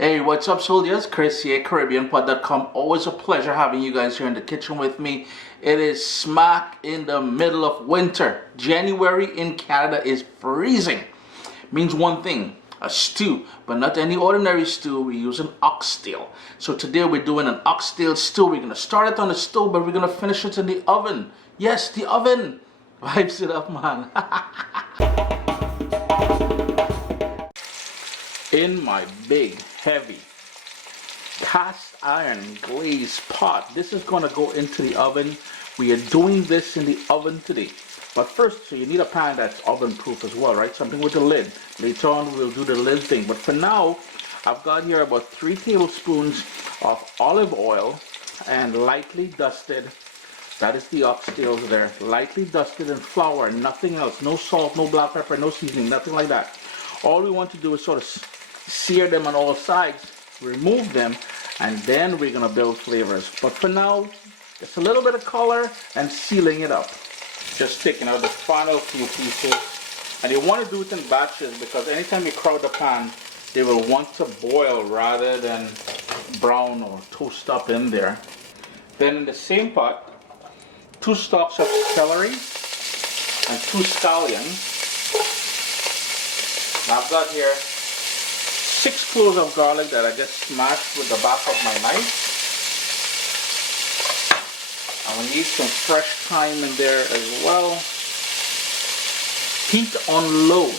Hey, what's up, soldiers? Chris here, caribbeanpot.com. Always a pleasure having you guys here in the kitchen with me. It is smack in the middle of winter. January in Canada is freezing. Means one thing, a stew, but not any ordinary stew. We use an oxtail. So today we're doing an oxtail stew. We're going to start it on the stove, but we're going to finish it in the oven. Yes, the oven. Vibes it up, man. In my big, heavy, cast iron glazed pot. This is going to go into the oven. We are doing this in the oven today. But first, so you need a pan that's oven proof as well, right? Something with a lid. Later on, we'll do the lid thing. But for now, I've got here about 3 tablespoons of olive oil and lightly dusted. That is the oxtails there. Lightly dusted in flour, nothing else. No salt, no black pepper, no seasoning, nothing like that. All we want to do is sort of sear them on all sides, remove them, and then we're going to build flavors. But for now, just a little bit of color and sealing it up. Just taking out the final few pieces. And you want to do it in batches because anytime you crowd the pan, they will want to boil rather than brown or toast up in there. Then in the same pot, 2 stalks of celery and 2 scallions. Now I've got here 6 cloves of garlic that I just smashed with the back of my knife. I will need some fresh thyme in there as well. Heat on low.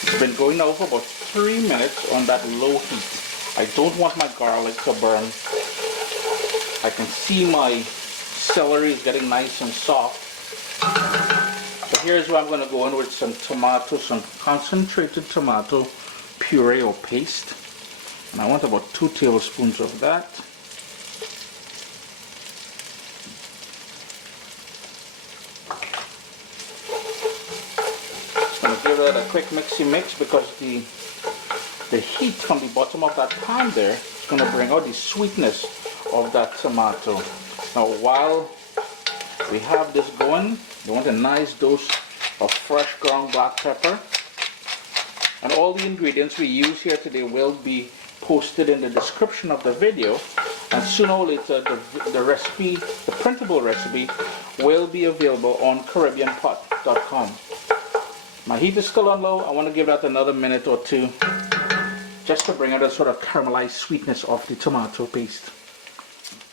It's been going now for about 3 minutes on that low heat. I don't want my garlic to burn. I can see my celery is getting nice and soft. So here's where I'm going to go in with some tomato, some concentrated tomato puree or paste. And I want about 2 tablespoons of that. Just going to give that a quick mixy mix because the heat from the bottom of that pan there is going to bring out the sweetness of that tomato. Now while we have this going, you want a nice dose of fresh ground black pepper. And all the ingredients we use here today will be posted in the description of the video. And sooner or later, the recipe, the printable recipe, will be available on caribbeanpot.com. My heat is still on low. I want to give that another minute or 2 just to bring out a sort of caramelized sweetness of the tomato paste.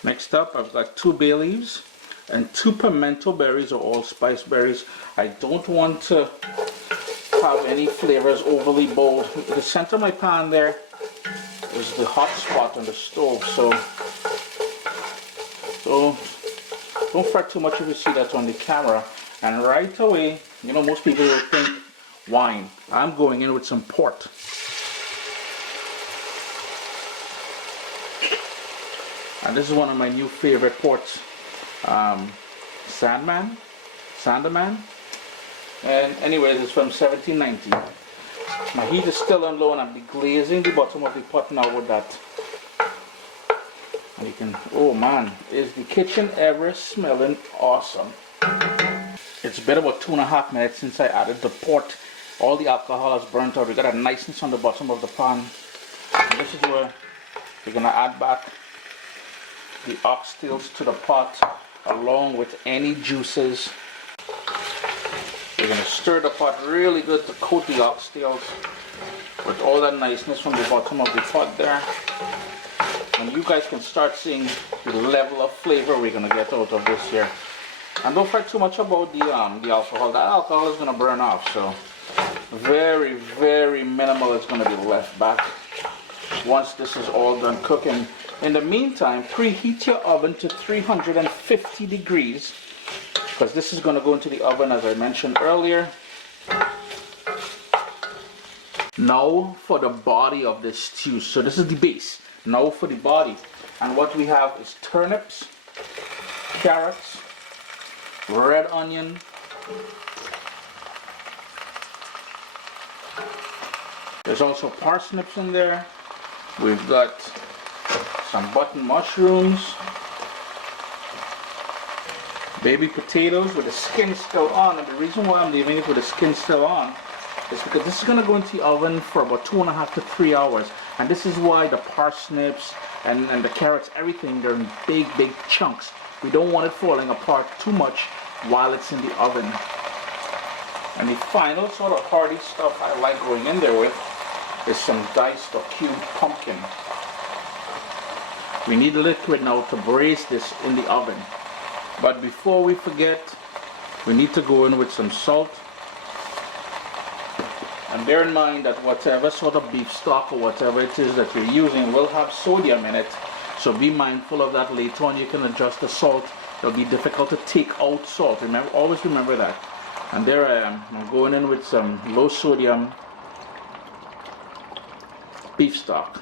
Next up, I've got 2 bay leaves and 2 pimento berries or allspice berries. I don't want to have any flavors overly bold. The center of my pan there is the hot spot on the stove, so don't fret too much if you see that on the camera. And right away, you know, most people will think wine. I'm going in with some port. And this is one of my new favorite ports. Sanderman. And anyways, it's from 1790. My heat is still on low and I'm deglazing the bottom of the pot now with that. And you can, oh man, is the kitchen ever smelling awesome. It's been about 2.5 minutes since I added the port. All the alcohol has burnt out. We got a niceness on the bottom of the pan. And this is where we're gonna add back the oxtails to the pot along with any juices. We're going to stir the pot really good to coat the oxtails with all that niceness from the bottom of the pot there. And you guys can start seeing the level of flavor we're going to get out of this here. And don't fret too much about the alcohol. That alcohol is going to burn off, so very, very minimal is going to be left back once this is all done cooking. In the meantime, preheat your oven to 350 degrees because this is going to go into the oven as I mentioned earlier. Now for the body of this stew. So this is the base. Now for the body. And what we have is turnips, carrots, red onion, there's also parsnips in there. We've got some button mushrooms, baby potatoes with the skin still on. And the reason why I'm leaving it with the skin still on is because this is going to go into the oven for about 2.5 to 3 hours. And this is why the parsnips and the carrots, everything, they're in big chunks. We don't want it falling apart too much while it's in the oven. And the final sort of hearty stuff I like going in there with is some diced or cubed pumpkin. We need liquid now to braise this in the oven. But before we forget, we need to go in with some salt. And bear in mind that whatever sort of beef stock or whatever it is that you're using will have sodium in it. So be mindful of that later on. You can adjust the salt. It'll be difficult to take out salt. Remember, always remember that. And there I am. I'm going in with some low sodium beef stock.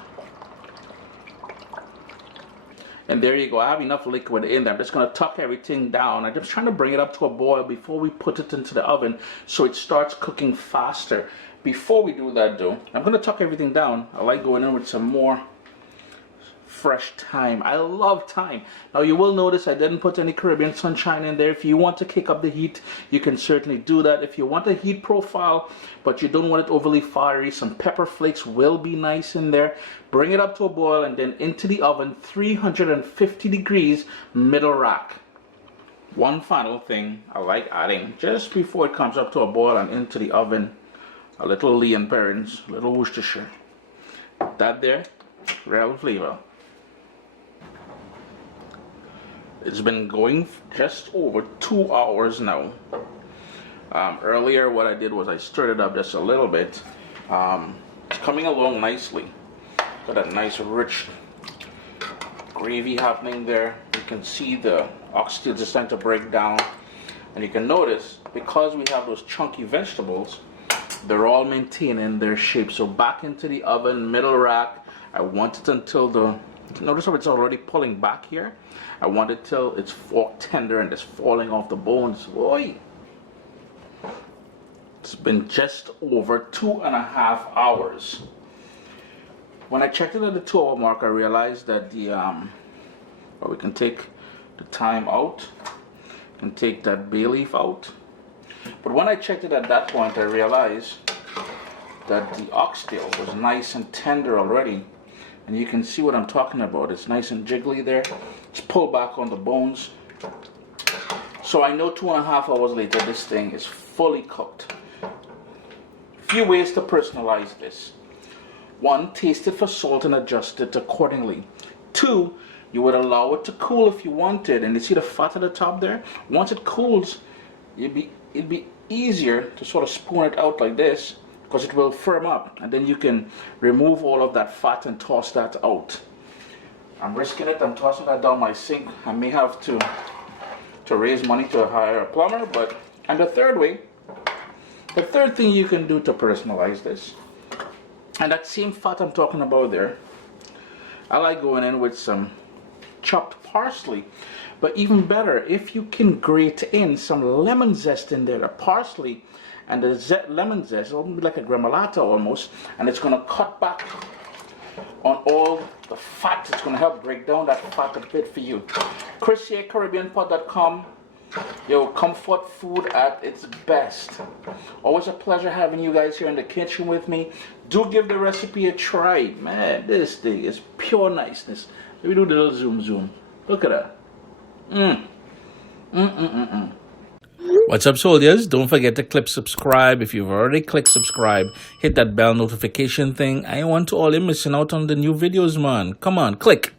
And there you go. I have enough liquid in there. I'm just going to tuck everything down. I'm just trying to bring it up to a boil before we put it into the oven so it starts cooking faster. Before we do that though, I'm going to tuck everything down. I like going in with some more fresh thyme. I love thyme. Now you will notice I didn't put any Caribbean sunshine in there. If you want to kick up the heat, you can certainly do that. If you want a heat profile, but you don't want it overly fiery, some pepper flakes will be nice in there. Bring it up to a boil and then into the oven, 350 degrees, middle rack. One final thing I like adding just before it comes up to a boil and into the oven, a little Lee and Perrins, a little Worcestershire. That there, real flavor. It's been going just over 2 hours now. Earlier what I did was I stirred it up just a little bit. It's coming along nicely. Got that nice rich gravy happening there. You can see the oxtails are starting to break down. And you can notice, because we have those chunky vegetables, they're all maintaining their shape. So back into the oven, middle rack. I want it until the, notice how it's already pulling back here. I want it till it's fork tender and it's falling off the bones. Boy, it's been just over 2.5 hours. When I checked it at the 2 hour mark, I realized that the well, we can take the thyme out and take that bay leaf out. But when I checked it at that point, I realized that the oxtail was nice and tender already. And you can see what I'm talking about. It's nice and jiggly there. It's pulled back on the bones. So I know 2.5 hours later, this thing is fully cooked. Few ways to personalize this. 1, taste it for salt and adjust it accordingly. 2, you would allow it to cool if you wanted. And you see the fat at the top there? Once it cools, it'd be easier to sort of spoon it out like this, because it will firm up, and then you can remove all of that fat and toss that out. I'm risking it. I'm tossing that down my sink. I may have to raise money to hire a plumber, but, and the third way, the third thing you can do to personalize this, and that same fat I'm talking about there, I like going in with some chopped parsley. But even better, if you can grate in some lemon zest in there, the parsley and the lemon zest, it'll be like a gremolata almost, and it's going to cut back on all the fat. It's going to help break down that fat a bit for you. Chris here, caribbeanpot.com. Yo, comfort food at its best. Always a pleasure having you guys here in the kitchen with me. Do give the recipe a try. Man, this thing is pure niceness. Let me do the little zoom. Look at that. What's up, soldiers? Don't forget to click subscribe. If you've already clicked subscribe, hit that bell notification thing. I want to all you missing out on the new videos, man. Come on, click.